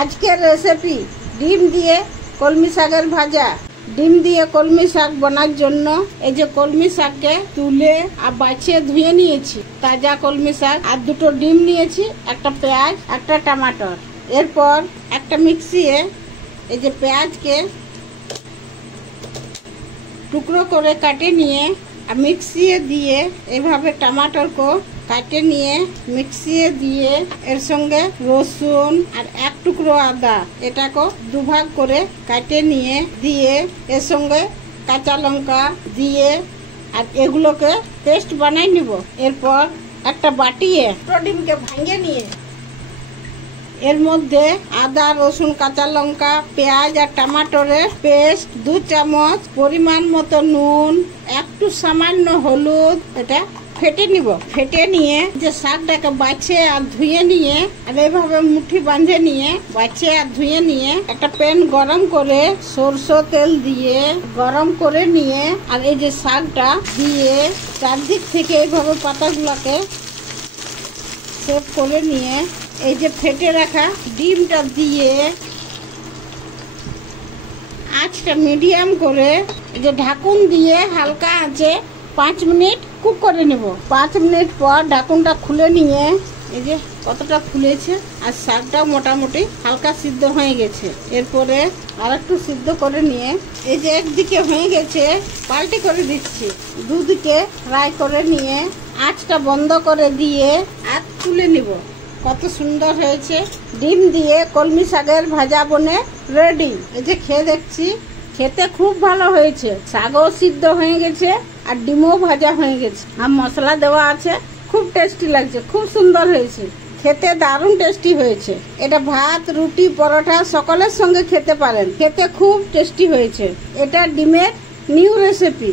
আজকের রেসিপি ডিম দিয়ে কলমি শাকের ভাজা। ডিম দিয়ে কলমি শাক বানার জন্য এই যে কলমি শাককে তুলে আর বাছিয়ে ধুয়ে নিয়েছি। তাজা কলমি শাক আর দুটো ডিম নিয়েছি, একটা পেঁয়াজ, একটা টমাটোর। এরপর একটা মিক্সিয়ে এই যে পেঁয়াজকে টুকরো করে কাটে নিয়ে আর মিক্সিয়ে দিয়ে এভাবে টমাটোরকে কাটে নিয়ে মিক্সিয়ে দিয়ে এর সঙ্গে রসুন আর এক টুকরো আদা এটাকে দুভাগ করে কাটে নিয়ে দিয়ে এর সঙ্গে কাঁচা লঙ্কা দিয়ে আর এগুলোকে পেস্ট বানাই নিব। এরপর একটা বাটিয়ে ডিমকে ভাঙে নিয়ে এর মধ্যে আদা, রসুন, কাঁচা লঙ্কা, পেঁয়াজ আর টমাটোরের পেস্ট, 2 চামচ পরিমাণ মতো নুন, একটু সামান্য হলুদ এটা ফেটে নিব। ফেটে নিয়ে যে শাকটাকে বাছে আর ধুয়ে নিয়ে আর এইভাবে মুঠি বাঁধে নিয়ে বাছে আর ধুয়ে নিয়ে একটা প্যান গরম করে সরষের তেল দিয়ে গরম করে নিয়ে আর এই যে শাকটা দিয়ে চারদিক থেকে এইভাবে পাতাগুলোকে সেভ করে নিয়ে এই যে ফেটে রাখা ডিমটা দিয়ে আঁচটা মিডিয়াম করে এই যে ঢাকুন দিয়ে হালকা আঁচে 5 মিনিট কুক করে নেব। 5 মিনিট পর ঢাকুনটা খুলে নিয়ে এই যে কতটা ফুলেছে আর শাকটাও মোটামুটি হালকা সিদ্ধ হয়ে গেছে। এরপরে আর একটু সিদ্ধ করে নিয়ে এই যে একদিকে হয়ে গেছে পাল্টে করে দিচ্ছি। দুদিকে ফ্রাই করে নিয়ে আঁচটা বন্ধ করে দিয়ে আর তুলে নিব। কত সুন্দর হয়েছে ডিম দিয়ে কলমি শাকের ভাজা বনে রেডি। এই যে খেয়ে দেখছি, খেতে খুব ভালো হয়েছে। শাকও সিদ্ধ হয়ে গেছে আর ডিমও ভাজা হয়ে গেছে আর মশলা দেওয়া আছে, খুব টেস্টি লাগছে, খুব সুন্দর হয়েছে, খেতে দারুণ টেস্টি হয়েছে। এটা ভাত, রুটি, পরোটা সকলের সঙ্গে খেতে পারেন, খেতে খুব টেস্টি হয়েছে। এটা ডিমের নিউ রেসিপি।